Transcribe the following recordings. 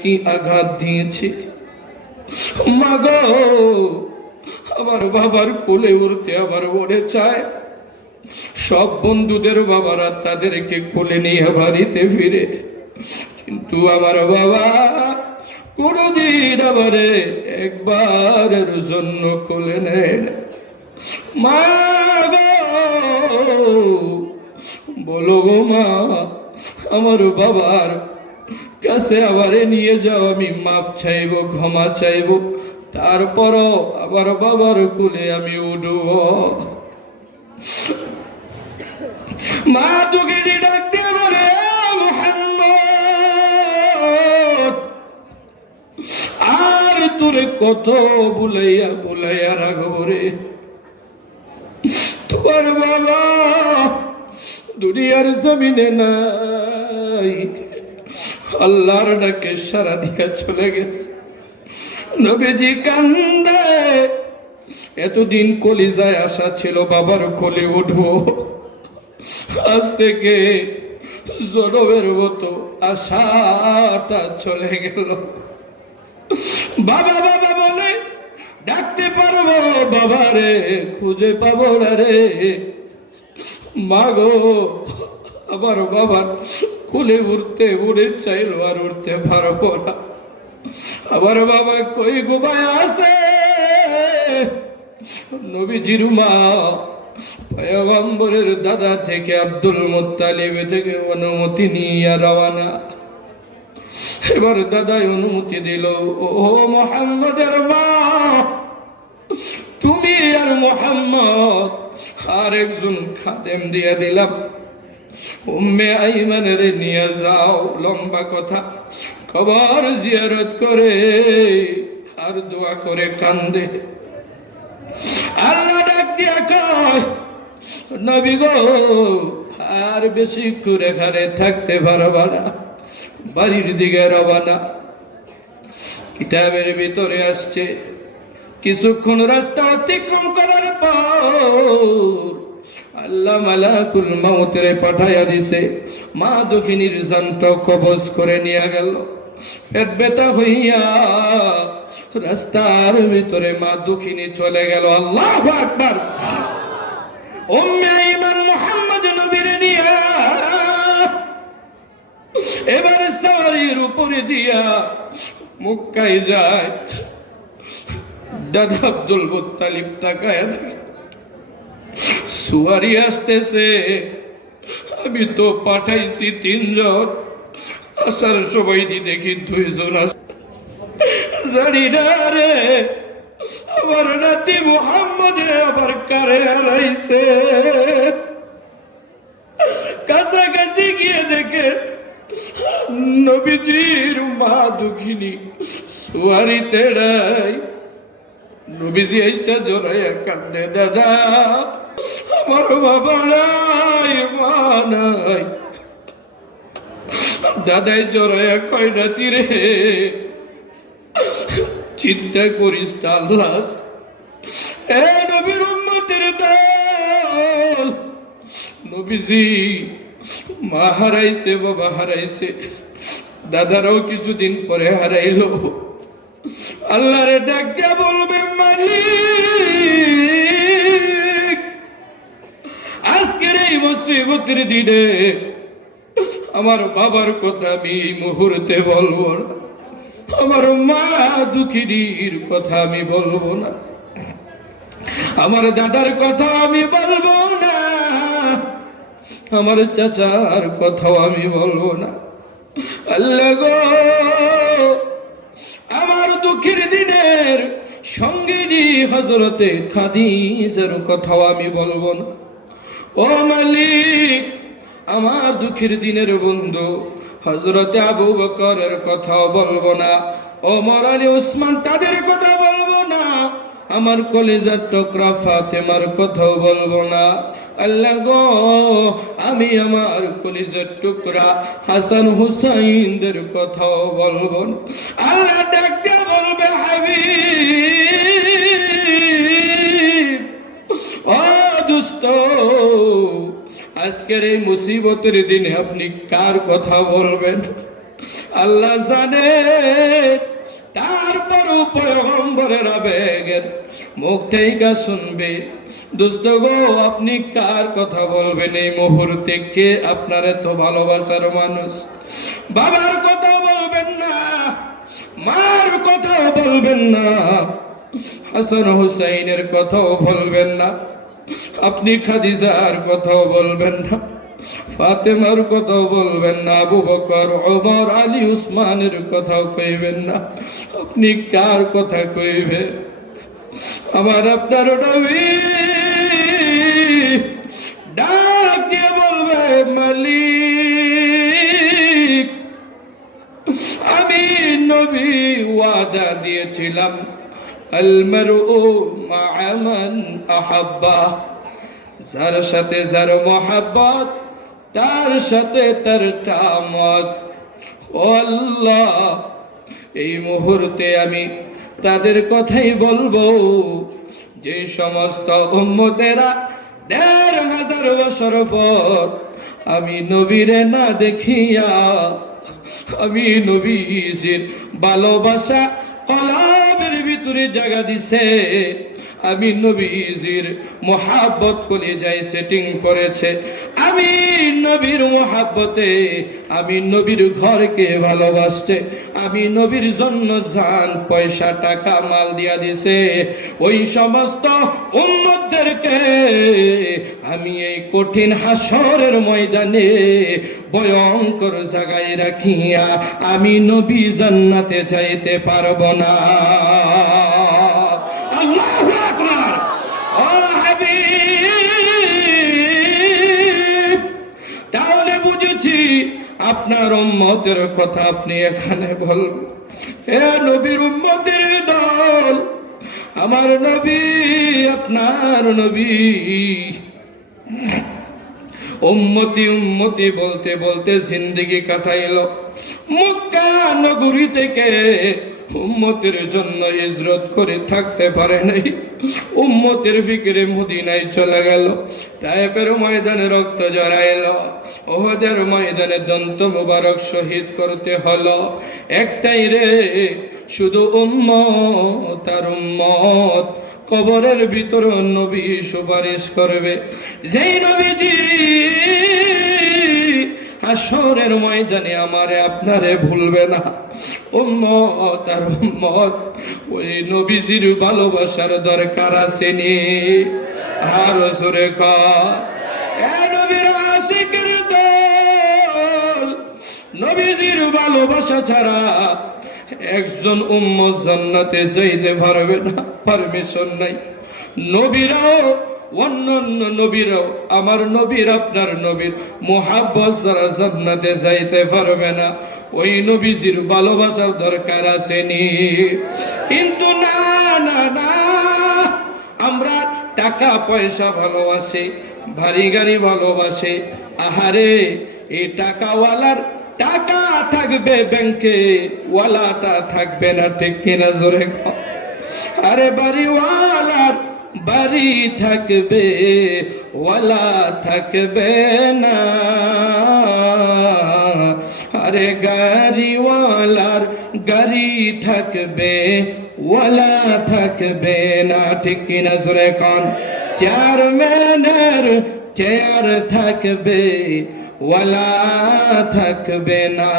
কি আঘাত দিয়েছি মা গো। আমার বাবার কোলে উঠতে আবার ওরে চায়। সব বন্ধুদের বাবারা তাদেরকে কোলে নিয়ে বাড়িতে ফিরে, কিন্তু আমার বাবা কোনদিন আমারে একবারের জন্য কোলে নেয় না। মা গো, বলো গো মা, আমার বাবার কাছে আমারে নিয়ে যাও, আমি মাপ চাইব, ক্ষমা চাইব, তারপরও আমার বাবার কোলে আমি উঠব। মা দুঃখিনী ডাক দিয়ে বলে, মুহাম্মদ, আর তোরে কত বুলাইয়া বুলাইয়া রাখব রে। তোমার বাবা দুনিয়ার জমিনে নাই, আল্লাহর ডাকে সারা দিয়া চলে গেছে। নবীজি কান্দে। এতদিন কলিজায় আশা ছিল বাবার কোলে উঠবো, আজ থেকে জনমের মতো আশাটা চলে গেল। বাবা বাবা বলে ডাকতে পারবো, বাবা রে খুঁজে পাবো না রে। মাগো, আমার বাবার কোলে উঠতে উড়ে চাইলো, আর উঠতে পারবো না। আমার বাবা কই ঘুমায় আছে। নবীজির মা পয়গম্বরের দাদা থেকে আব্দুল মুত্তালিব থেকে অনুমতি নিয়ে রওনা। এবার দাদাই অনুমতি দিল, ও মুহাম্মদের মা, তুমি আর মুহাম্মদ আর একজন খাদেম দিয়ে দিলাম, উম্মে আইমানের নিয়ে যাও। লম্বা কথা, কবর জিয়ারত করে আর দোয়া করে কান্দে। আল্লাহ ডাক দিয়া কয়, নবী গো, আর বেশি করে ঘরে থাকতে পারবা না, বাড়ির দিকে রওনা। কিতাবের ভিতরে আসছে, কিছুক্ষণ রাস্তা অতিক্রম করার পর আল্লাহ মালাকুল মাউতরে পাঠাইয়া দিছে। মা দক্ষিণীর জানটা কবজ করে নিয়ে গেল। পেট ব্যথা হইয়া রাস্তার ভিতরে মা দক্ষিণী চলে গেল। আল্লাহু আকবার। উম্মে আইমান মুহাম্মদ নবীর নিয়া এবার সাওয়ারির উপরে দিয়া মক্কায় যায়। দাদা আব্দুল মুত্তালিব তাকায়, সুয়ারি আসতেছে, আমি তো পাঠাইছি 3 জন, আসার সময় দেখি 2 জন আসে। জানি না রে আমার নাতি মুহাম্মদে আবার কারে হারাইছে। কাছাকাছি গিয়ে দেখে নবীজির মা দুঃখিনী সুয়ারিতে নাই। নবীজি আইসা জড়াইয়া কান্দে, দাদা আমার বাবা নাই, মা নাই। দাদাই জড়াইয়া কয়, নাতি রে চিন্তা করিস না, আল্লাহ এ নবীর উম্মতের দল। নবীজি মা হারাইছে, বাবা হারাইছে, দাদারাও কিছুদিন পরে হারাইলো। আল্লাহরে ডাক দিয়া বলবে, মালিক আজকের এই মুসিবতের দিনে আমার বাবার কথা আমি এই মুহূর্তে বলবো না, আমার মা দুঃখিনীর কথা আমি বলবো না, আমার দাদার কথা আমি বলবো না, আমার চাচার কথাও আমি বলবো না। আল্লাহ গো, আমার দুঃখের দিনের সঙ্গিনী হযরতে খাদিজার কথাও আমি বলবো না। ও মালিক, আমার দুঃখের দিনের বন্ধু হযরতে আবু বকরের কথাও বলবো না, ওমর আলী ওসমান তাদের কথা বলবো না, আমার কলিজার টুকরা ফাতেমার কথাও বলবো না। আল্লাহ গো, আমি আমার কলিজার টুকরা হাসান হুসাইনদের কথাও বলবো না। আল্লাহ ডাক দিয়ে বলবে, হাবিব ও দোস্ত, আজকের এই মুসিবতের দিনে আপনি কার কথা বলবেন? আল্লাহ জানে। তারপরও পয়গম্বরের আবেগের মুখ থেকে শুনবে। দোস্ত গো, আপনি কার কথা বলবেন এই মুহূর্তে? কে আপনার এত ভালোবাসার মানুষ? বাবার কথা বলবেন না, মার কথাও বলবেন না, হাসান হুসাইনের কথাও বলবেন না, আপনি খাদিজার কথাও বলবেন না, ফাতেমার কথাও বলবেন না, আবু বকর, ওমর, আলী, উসমানের কথাও কইবেন না। আপনি কার কথা কইবেন? আমার আপনার নবী ডাক দিয়ে বলবে, মালিক, আমি নবী ওয়াদা দিয়েছিলাম, আল মারউ মা'a মান আহাব্বা, যার সাথে যার মহাব্বত তার সাথে তার কামত। ও আল্লাহ, এই মুহূর্তে আমি তাদের কথাই বলবো যে সমস্ত উম্মতেরা ১৫০০ বছর পর আমি নবীরে না দেখিয়া, আমি নবীজির ভালোবাসা কলবের ভিতরে জায়গা দিছে, আমি নবীজির মোহাব্বত কলিজায় সেটিং করেছে, আমি নবীর মোহাব্বতে আমি নবীর ঘরকে ভালোবাসছে, আমি নবীর জন্য জান পয়সা টাকা মাল দিয়া দিছে। ওই সমস্ত উম্মতদেরকে আমি এই কঠিন হাসরের ময়দানে ভয়ঙ্কর জায়গায় রাখিয়া আমি নবী জান্নাতে যাইতে পারবো না। আল্লাহু আকবার। ও হাবিব, তাহলে বুঝেছি আপনার উম্মতের কথা আপনি এখানে বলবেন। হে নবীর উম্মতের দল, আমার নবী, আপনার নবী উম্মতি উম্মতি বলতে বলতে জিন্দেগি কাটাইলো। মক্কা নগরী থেকে উম্মতের জন্য হিজরত করে থাকতে পারে নাই, উম্মতের ফিকিরে মদিনায় চলে গেল। তায়েফের ময়দানে রক্ত জড়াইলো, ওহদের ময়দানে দন্ত মুবারক শহীদ করতে হলো। একটাই রে, শুধু উম্মত আর উম্মত। কবরের ভিতর নবী সুপারিশ করবে, যেই নবীজি হাসরের ময়দানে আমারে আপনারে ভুলবে না। উম্মত আর উম্মত, ওই নবীজির ভালোবাসার দরকার আছে নি? আর জোরে কর, এ নবীর আশিকের দল, নবীজির ভালোবাসা ছাড়া একজন উম্মত জান্নাতে যাইতে পারবে না, পারমিশন নাই। নবীরাও, অন্যান্য নবীরাও আমার নবীর, আপনার নবীর মুহাব্বত যারা জান্নাতে যাইতে পারবে না, ওই নবীজির ভালোবাসার দরকার আছে নি? কিন্তু না না না, আমরা টাকা পয়সা ভালোবাসি, ভারী গাড়ি ভালোবাসি। আহারে, এই টাকাওয়ালার টাকা থাকবে ব্যাংকে, ওয়ালাটা থাকবে না, ঠিক কিনা জোরে কও? আরে বাড়িওয়ালার বাড়ি থাকবে, ওয়ালা থাকবে না। আরে গাড়িওয়ালার গাড়ি থাকবে, ওয়ালা থাকবে না, ঠিক কিনা জোরে কন? চেয়ারম্যানের চেয়ার থাকবে, ওয়ালা থাকবে না,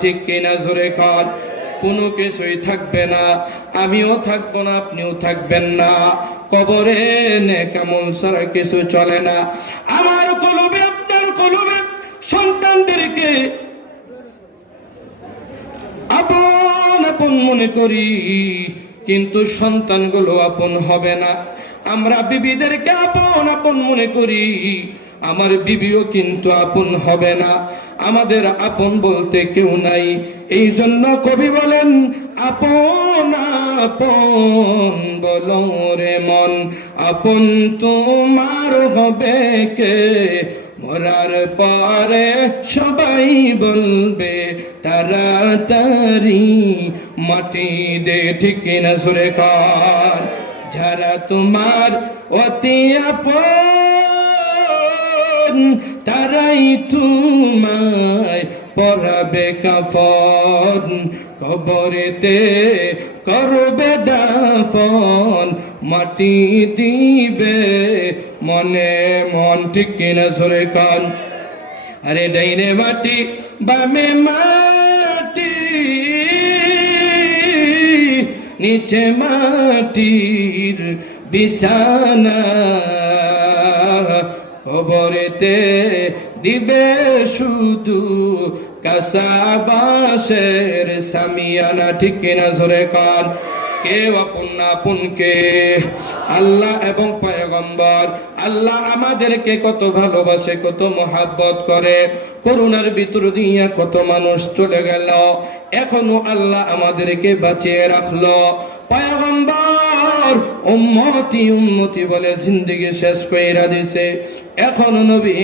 ঠিক কিনা জোরে কন? কোনো কিছুই থাকবে না, আমিও থাকবো না, আপনিও থাকবেন না। কবরে কেমন সারা কিছু চলে না। আমার কলবে, আপনার কলবে সন্তানদেরকে আপন আপন মনে করি, কিন্তু সন্তানগুলো আপন হবে না। আমরা বিবিদেরকে আপন আপন মনে করি, আমার বিবিও কিন্তু আপন হবে না। আমাদের আপন বলতে কেউ নাই। এই জন্য কবি বলেন, আপন আপন বলো রে মন, আপন তোমার হবে কে? মরার পরে সবাই বলবে তাড়াতাড়ি মাটি দে, ঠিক কিনা সুরে কর? যারা তোমার অতি আপন তারাই তোমায় পরাবে কাফন, কবরেতে করবে দাফন, মাটি দিবে মনে মন। ঠিক কিনা জোরে কান? আরে ডাইনে মাটি বামে মাটি, নিচে মাটির বিছানা, কবরেতে দিবে শুধু কাঁচা বাঁশের সামিয়ানা। ঠিক কিনা জোরে কান? কেউ আপন না আপনকে আল্লাহ এবং পয়গম্বর। আল্লাহ আমাদেরকে কত ভালোবাসে, কত মহাব্বত করে, করুণার ভিতর দিয়া কত মানুষ চলে গেল, এখনো আল্লাহ আমাদেরকে বাঁচিয়ে রাখলো। পয়গম্বর উম্মতি উম্মতি বলে জিন্দেগি শেষ কইরা দিছে, এখন নবী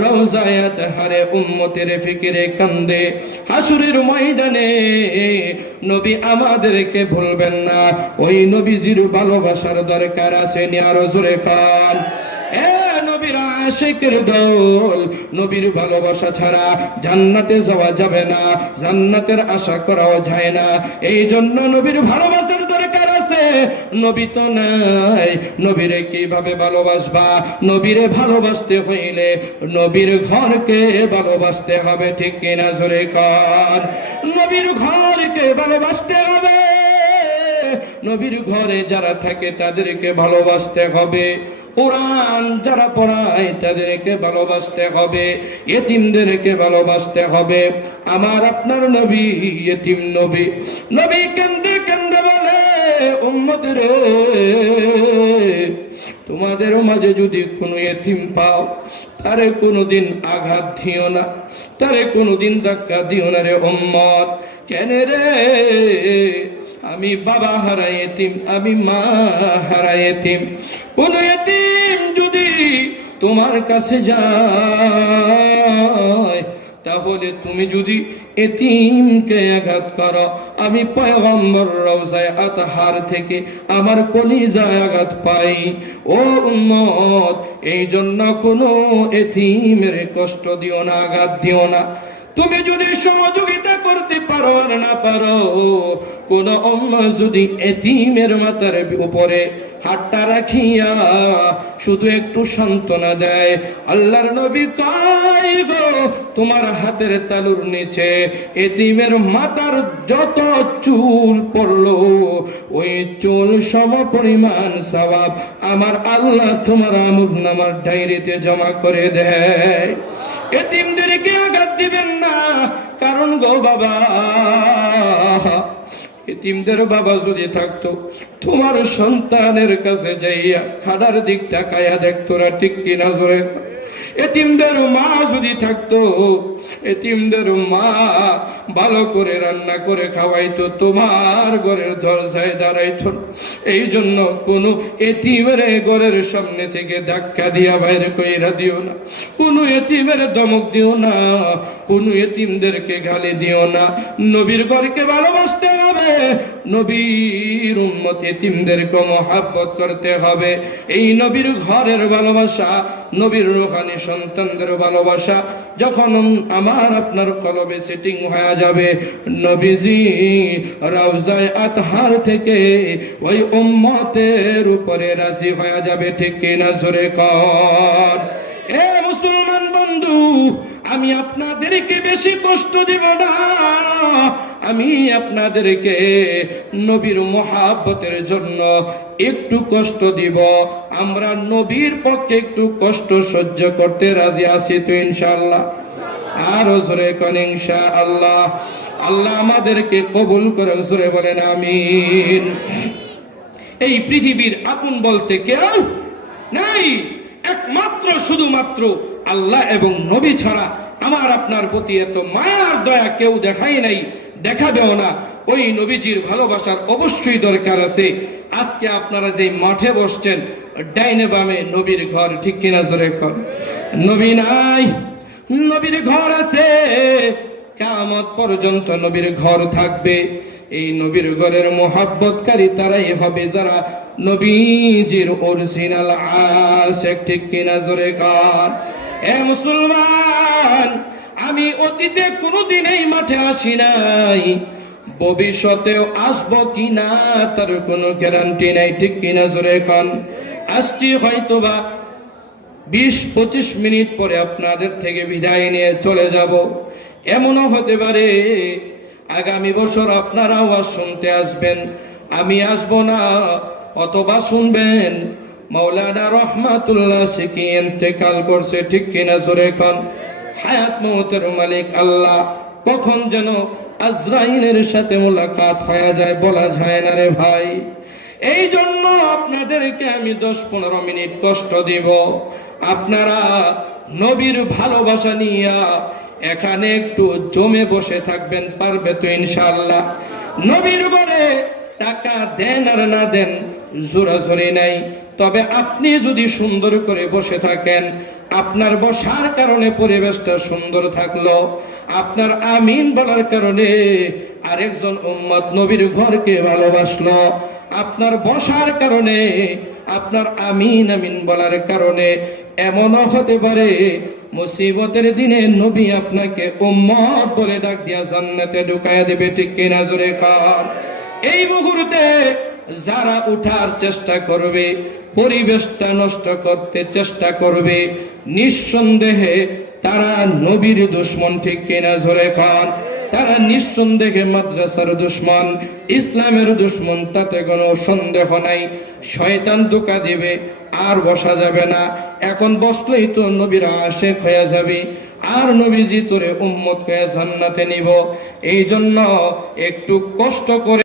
রওজায়ে তাহারে উম্মতের ফিকিরে কান্দে। হাসরের ময়দানে নবী আমাদেরকে ভুলবেন না, ওই নবীজির ভালোবাসার দরকার আছে। নিয়ারো জোরে কান। নবীর আশিকের দল, নবীর ভালোবাসা ছাড়া জান্নাতে যাওয়া যাবে না, জান্নাতের আশা করাও যায় না। এই জন্য নবীর ভালোবাসার দরকার আছে। নবী তো নাই, নবীরে কিভাবে ভালোবাসবা? নবীরে ভালোবাসতে হইলে নবীর ঘরকে ভালোবাসতে হবে। ঠিক কিনা জোরে কান? নবীর ঘরকে ভালোবাসতে হবে, নবীর ঘরে যারা থাকে তাদেরকে ভালোবাসতে হবে, কোরআন যারা পড়ায় তাদেরকে ভালোবাসতে হবে, ইতিমদেরকে ভালোবাসতে হবে। আমার আপনার নবী ইতিম নবী। নবী কান্দে কান্দে বলে, উম্মতের তোমাদের মাঝে যদি কোনো ইতিম পাও, তারে কোনোদিন আঘাত দিও না, তারে কোনোদিন ধাক্কা দিও না রে উম্মত। কেন রে? আমি বাবা হারাই এতিম, আমি মা হারাই এতিম। কোন এতিম যদি তোমার কাছে যায়, তাহলে তুমি যদি এতিমকে আঘাত করো, আমি পয়গম্বর রওজায়ে আতহার থেকে আমার কলিজায় আঘাত পাই। ও উম্মত, এই জন্য কোনো এতিমের কষ্ট দিও না, আঘাত দিও না। তুমি যদি সহযোগিতা করতে পারো আর না পারো, কোন উম্মাহ যদি এতিমের মাথার উপরে হাতটা রাখিয়া শুধু একটু সান্ত্বনা দেয়, আল্লাহর নবী কয় গো, তোমার হাতের তালুর নিচে এতিমের মাথার যত চুল পড়লো, ওই চুল সম পরিমাণ সওয়াব আমার আল্লাহ তোমার আমলনামার ডায়েরিতে জমা করে দেয়। এতিমদেরকে আঘাত দিবেন না, কারণ গো বাবা, এতিমদের বাবা যদি থাকতো, তোমার সন্তানের কাছে যাইয়া খাদার দিক তাকাইয়া দেখতো না। ঠিক কিনা জোরে? এতিমদের মা যদি থাকতো, এতিমদের মা ভালো করে রান্না করে খাওয়াইতো, তোমার ঘরের দরজায় দাঁড়াইতো। এই জন্য কোন এতিমের ঘরের সামনে থেকে ধাক্কা দিয়া বাইরে কইরা দিও না, কোন এতিমের ধমক দিও না, কোন এতিমদেরকে গালি দিও না। নবীর ঘরকে ভালোবাসতে হবে, নবীর উম্মত এতিমদেরকে মহব্বত করতে হবে। এই নবীর ঘরের ভালোবাসা, নবীর রূহানি সন্তানদের ভালোবাসা যখন আমার আপনার কলবে সেটিং হয়ে যাবে, নবীজি রওজায়ে আতহার থেকে ওই উম্মতের উপরে রাজি হয়ে যাবে। ঠিক কিনা জোরে কর? এ মুসলমান বন্ধু, আমি আপনাদেরকে বেশি কষ্ট দিব না, আমি আপনাদেরকে নবীর মহব্বতের জন্য একটু কষ্ট দিব। আমরা নবীর পক্ষে একটু কষ্ট সহ্য করতে রাজি আছি তো ইনশাআল্লাহ? আরো জোরে কোন ইনশাআল্লাহ? আল্লাহ আমাদেরকে কবুল করে, জোরে বলেন আমিন। এই পৃথিবীর আপন বলতে কেউ নাই, একমাত্র শুধুমাত্র আল্লাহ এবং নবী ছাড়া আমার আপনার প্রতি এত মায়ার দয়া কেউ দেখাই নাই, দেখাবেও না। ওই নবীজির ভালোবাসার অবশ্যই দরকার আছে। আজকে আপনারা যে মাঠে বসছেন, ডাইনে বামে নবীর ঘর। ঠিক কিনা জোরে কর? নবী নাই, নবীর ঘর আছে, কিয়ামত পর্যন্ত নবীর ঘর থাকবে। এই নবীর ঘরের মোহাব্বতকারী তারাই হবে যারা নবীজির অরিজিনাল আশিক। ঠিক কিনা জোরে কর? এ মুসলমান, আমি অতীতে কোনোদিন এই মাঠে আসি নাই, ভবিষ্যতেও আসবো কিনা তার কোনো গ্যারান্টি নাই, ঠিক কিনা জোরে এখন। আসছি হয়তোবা 20-25 মিনিট পরে আপনাদের থেকে বিদায় নিয়ে চলে যাব। এমনও হতে পারে আগামী বছর আপনারা আওয়াজ শুনতে আসবেন, আমি আসবো না, অথবা শুনবেন মাওলানা রহমাতুল্লাহ সিকি ইন্তেকাল করছে, ঠিক কিনা জোরে এখন। হায়াত মৌতের মালিক আল্লাহ, কখন যেন আজরাইলের সাথে মোলাকাত হয়ে যায় বলা যায় না রে ভাই। এই জন্য আপনাদেরকে আমি 10-15 মিনিট কষ্ট দিব। আপনারা নবীর ভালোবাসা নিয়ে এখানে একটু জমে বসে থাকবেন, পারবে তো ইনশাআল্লাহ? নবীর ঘরে টাকা দেন আর না দেন জোরাজোরি নাই, তবে আপনি যদি সুন্দর করে বসে থাকেন, আপনার বসার কারণে পরিবেশটা সুন্দর থাকলো, আপনার আমিন বলার কারণে আরেকজন উম্মত নবীর ঘরকে ভালোবাসলো, আপনার বসার কারণে, আপনার আমিন আমিন বলার কারণে এমনও হতে পারে মুসিবতের দিনে নবী আপনাকে উম্মত বলে ডাক দিয়া জান্নাতে ঢুকায়া দেবে, ঠিক কিনা জোরে কান। এই মুহূর্তে যারা উঠার চেষ্টা করবে, পরিবেশটা নষ্ট করতে চেষ্টা করবে, নিঃসন্দেহে তারা নবীর দুশমন, ঠিক কিনা জোরে কান। তারা নিঃসন্দেহে মাদ্রাসার দুশমন, ইসলামের দুশমন, তাতে কোনো সন্দেহ নাই। শয়তান ধোঁকা দিবে, আর বসা যাবে না, এখন বসলেই তো নবীর আশিক হয়ে যাবে, আর নবীজি তোরে উম্মত হয়ে জান্নাতে নিব। এই জন্য একটু কষ্ট করে